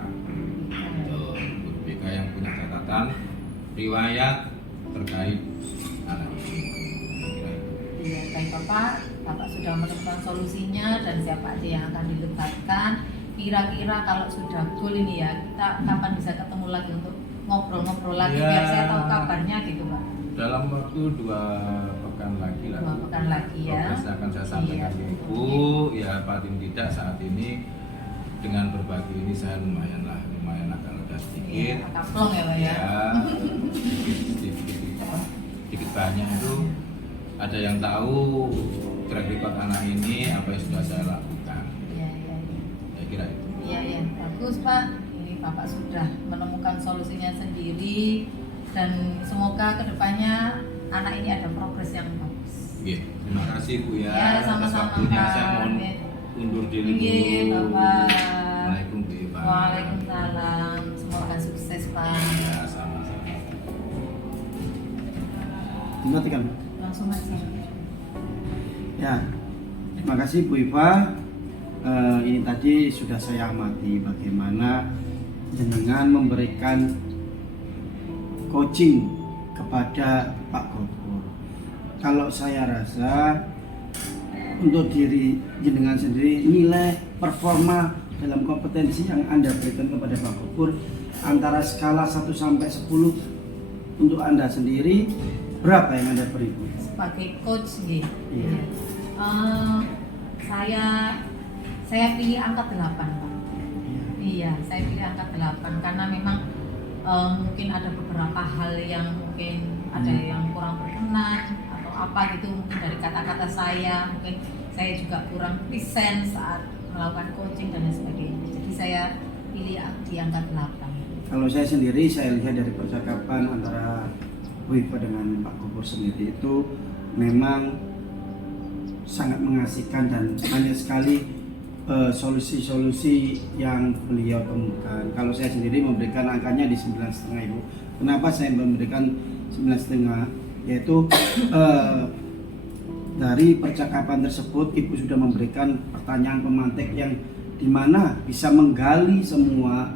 Guru BK yang punya catatan riwayat terkait anak ini. Iya, baik Bapak sudah menemukan solusinya dan siapa aja yang akan dilibatkan. Kira-kira kalau sudah goal ini ya, kita kapan bisa ketemu lagi untuk ngobrol-ngobrol lagi Ya. biar saya tahu kabarnya gitu Pak. Dalam waktu 2 pekan lagi lah. 2 pekan lagi ya. Progresnya akan saya sampaikan ke Iya. Ibu. Ya paling tidak saat ini dengan berbagi ini saya lumayan agak lega sedikit. Iya, agak plong ya Pak ya. Sedikit banyak itu ada yang tahu track record anak ini apa yang sudah saya lakukan. Iya. Saya kira itu. Iya, bagus Pak. Ini Bapak sudah menemukan solusinya sendiri dan semoga kedepannya anak ini ada progres yang bagus. Oke, terima kasih Bu ya. Ya, atas sama-sama, waktunya. Pak. Saya mohon Oke. undur diri Iya, dulu. Bapak. Assalamualaikum Bu Iva. Waalaikumsalam. Semoga sukses Pak. Ya, sama-sama. Dimatikan. Langsung aja. Ya, terima kasih Bu Iva. Ini tadi sudah saya amati bagaimana jenengan memberikan coaching kepada Pak Gopur. Kalau saya rasa untuk diri jenengan sendiri, nilai performa dalam kompetensi yang Anda berikan kepada Pak Gopur antara skala 1 sampai 10 untuk Anda sendiri, berapa yang Anda beri? Sebagai coach gitu. Iya. Saya pilih angka 8 Pak. Iya, saya pilih angka 8 karena memang mungkin ada beberapa hal yang mungkin ada yang kurang berkenan atau apa gitu, mungkin dari kata-kata saya, mungkin saya juga kurang present saat melakukan coaching dan lain sebagainya. Jadi saya pilih di angka 8. Kalau saya sendiri, saya lihat dari percakapan antara Bu Iva dengan Pak Gopur sendiri itu memang sangat mengasihkan dan banyak sekali solusi-solusi yang beliau temukan. Kalau saya sendiri memberikan angkanya di 9,5 Ibu. Kenapa saya memberikan 9,5? Yaitu dari percakapan tersebut Ibu sudah memberikan pertanyaan pemantik yang dimana bisa menggali semua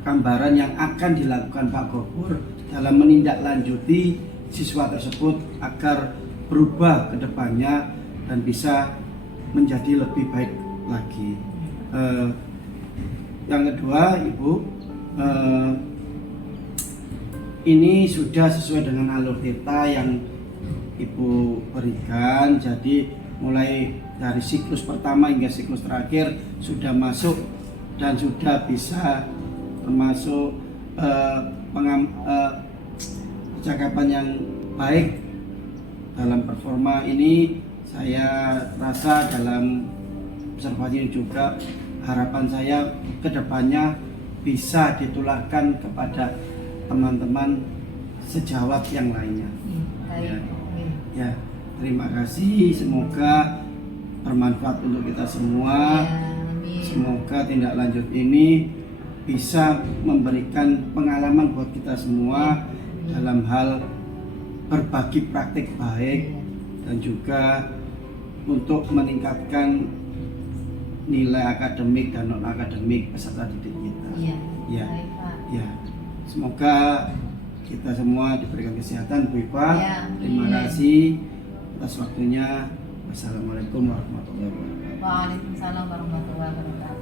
gambaran yang akan dilakukan Pak Gopur dalam menindaklanjuti siswa tersebut agar berubah ke depannya dan bisa menjadi lebih baik lagi. Yang kedua, Ibu, ini sudah sesuai dengan alur tirta yang Ibu berikan. Jadi mulai dari siklus pertama hingga siklus terakhir sudah masuk dan sudah bisa termasuk percakapan yang baik dalam performa ini saya rasa dalam observasi ini juga harapan saya ke depannya bisa ditularkan kepada teman-teman sejawat yang lainnya. Ya. Ya, terima kasih. Semoga bermanfaat untuk kita semua. Semoga tindak lanjut ini bisa memberikan pengalaman buat kita semua dalam hal berbagi praktik baik dan juga untuk meningkatkan nilai akademik dan non akademik peserta didik kita. Ya, ya. Semoga kita semua diberikan kesehatan, Bu Ipa. Terima kasih atas waktunya. Wassalamualaikum warahmatullahi wabarakatuh. Waalaikumsalam warahmatullahi wabarakatuh.